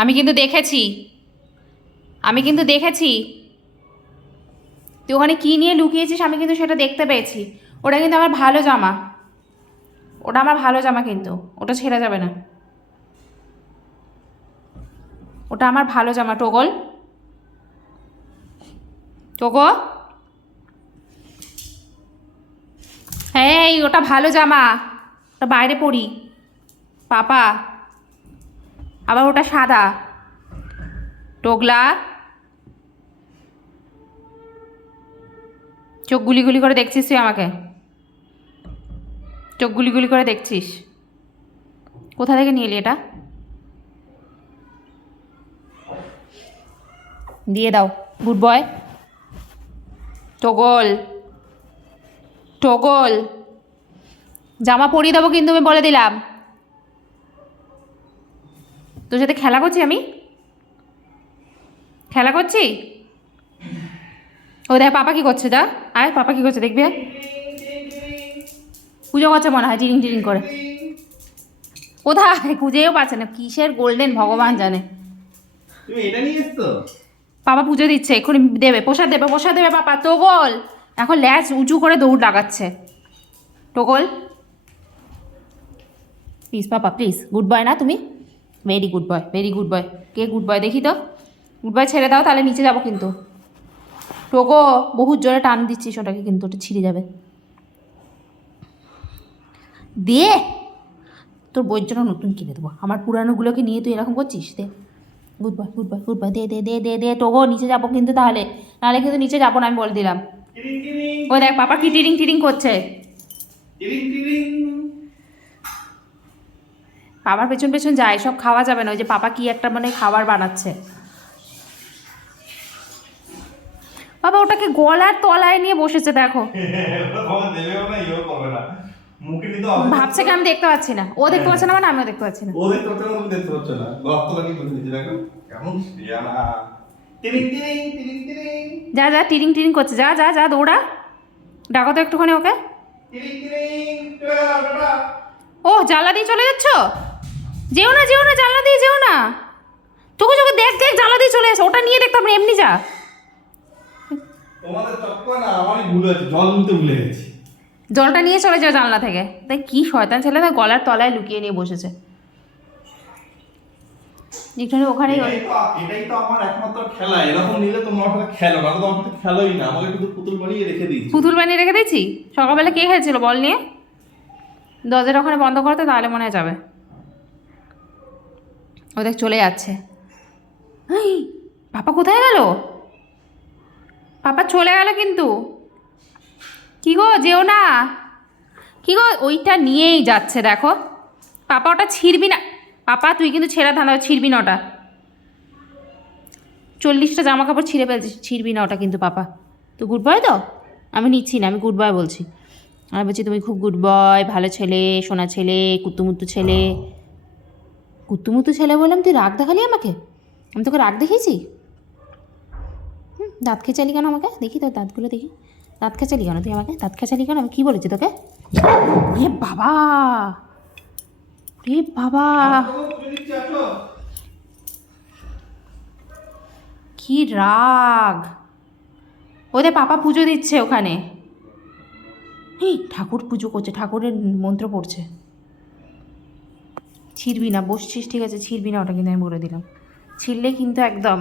আমি কিন্তু দেখেছি, আমি কিন্তু দেখেছি তুই ওখানে কী নিয়ে লুকিয়েছিস, আমি কিন্তু সেটা দেখতে পেয়েছি। ওটা কিন্তু আমার ভালো জামা, ওটা আমার ভালো জামা, কিন্তু ওটা ছেঁড়া যাবে না। ওটা আমার ভালো জামা টোগল, টোগো। হ্যাঁ ওটা ভালো জামা, ওটা বাইরে পরি পাপা, আবার ওটা সাদা। টোগলা, চোখ গুলি গুলি করে দেখছিস তুই আমাকে, চোখ গুলি গুলি করে দেখছিস। কোথা থেকে নিয়ে এলি এটা? দিয়ে দাও, গুড বয়। টোগল, টোগল, জামা পরিয়ে দেবো কিন্তু, আমি বলে দিলাম। তোর সাথে খেলা করছি, আমি খেলা করছি। ও দেখ পাপা কি করছে, যা আয়, পাপা কি করছে দেখবি। পুজো করছে মনে হয়, টিরিং টিরিং করে। কোথায় খুঁজেও পাচ্ছে না, কিসের গোল্ডেন ভগবান জানে। তুমি এটা নিয়ে এসছো? পাপা পুজো দিচ্ছে, এক্ষুনি দেবে, প্রসাদ দেবে, প্রসাদ দেবে পাপা। টোগল এখন ল্যাচ উঁচু করে দৌড় লাগাচ্ছে। Toggle please papa, please, good boy না তুমি? Very good boy, very good boy. কে গুড বয় দেখি তো? গুড বয় ছেড়ে দাও, তাহলে নিচে যাবো কিন্তু। টোগো বহুত জোরে টান দিচ্ছিস ওটাকে, কিন্তু ওটা ছিঁড়ে যাবে। দে, তোর বইয়ের জন্য নতুন কিনে দেবো, আমার পুরানোগুলোকে নিয়ে তুই এরকম করছিস। দে, good boy, good boy, good boy, দে দে দে দে দে। টোগো নিচে যাবো কিন্তু, তাহলে নাহলে কিন্তু নিচে যাবো না, আমি বলে দিলাম। টিরিং টিরিং ওই দেখ পাপা কি টিরিং টিরিং করছে। টিরিং টিরিং। পাপার পেছন পেছন যায়, সব খাওয়া যাবে না। ওই যে পাপা কি একটা মানে খাবার বানাচ্ছে। বাবা ওটাকে গলার তলায় নিয়ে বসেছে দেখো। তোমার দেবেও না, ইও করবে না, মুখে নিতে হবে। ভাবছে কি আমি দেখতে পাচ্ছি না, ও দেখতে পাচ্ছে না মানে আমিও দেখতে পাচ্ছি না। ও দেখতে পাচ্ছ না, তুমি দেখতে পাচ্ছ না, গর্ত লাগিয়ে বসে দিয়েছে দেখো কেমন শিয়ানা। টিরিং টিরিং টিরিং টিরিং যা যা টিরিং টিরিং করছে, যা যা যা দৌড়া, ডাকো তো একটুখানি ওকে। টিরিং টিরিং। চলে গেল টাটা। ও জানলা দিয়ে চলে যাচ্ছ? যেও না যেও না, জানলা দিয়ে যেও না। চোখে চোখে দেখ দেখ, জানলা দিয়ে চলে এসো, ওটা নিয়ে দেখতে হবে না, এমনি যা। তোমাদের চক্কর না, আমারই ভুল হয়েছে, জল নিতে ভুলে গেছি। জলটা নিয়ে চলে যাও জানলা থেকে। তাই কি শয়তান ছেলে, তাই গলার তলায় লুকিয়ে নিয়ে বসেছে। যেখানে ওখানেই এটাই তো আমার একমাত্র খেলা, এরকম নিলে তোমার সাথে খেলো না, তোমার সাথে খেলোই না, আমাকে শুধু পুতুল বানিয়ে রেখে দিয়েছি। পুতুল বানিয়ে রেখে দিয়েছি। সকালবেলা কে খেয়েছিল বল নিয়ে? দরজার ওখানে বন্ধ করতে, তাহলে মনে হয় যাবে। ও দেখ চলে যাচ্ছে। এই, পাপা কোথায় গেল? পাপা চলে গেল কিন্তু। কি গো যেও না। কি গো, ওইটা নিয়েই যাচ্ছে দেখো। পাপা ওটা ছিঁড়বি না। পাপা তুই কিন্তু ছেঁড়া ধান্দা, ছিঁড়বি না ওটা। 40টা জামা কাপড় ছিঁড়ে ফেলছিস, ছিঁড়বি না ওটা কিন্তু পাপা। তুই গুড বয় তো? আমি নিচ্ছি না, আমি গুড বয় বলছি। আমি বলছি তুমি খুব গুড বয়, ভালো ছেলে, সোনা ছেলে, কুতুমুতু ছেলে। কুতুমুতু ছেলে বললাম, তুই রাগ দেখালি আমাকে? আমি তোকে রাগ দেখিয়েছি? দাঁত খেচালি কেন আমাকে? দেখি তোর দাঁতগুলো দেখি। দাঁত খেচালি কেন তুই আমাকে? দাঁত খেচালি কেন? আমি কী বলেছি তোকে? রে বাবা, রে বাবা, কি রাগ। ওদের পাপা পুজো দিচ্ছে ওখানে। ঠাকুর পুজো করছে, ঠাকুরের মন্ত্র পড়ছে। ছিঁড়বি না, বসছিস ঠিক আছে, ছিঁড়বি না ওটা কিন্তু, আমি বলে দিলাম। ছিঁড়লে কিন্তু একদম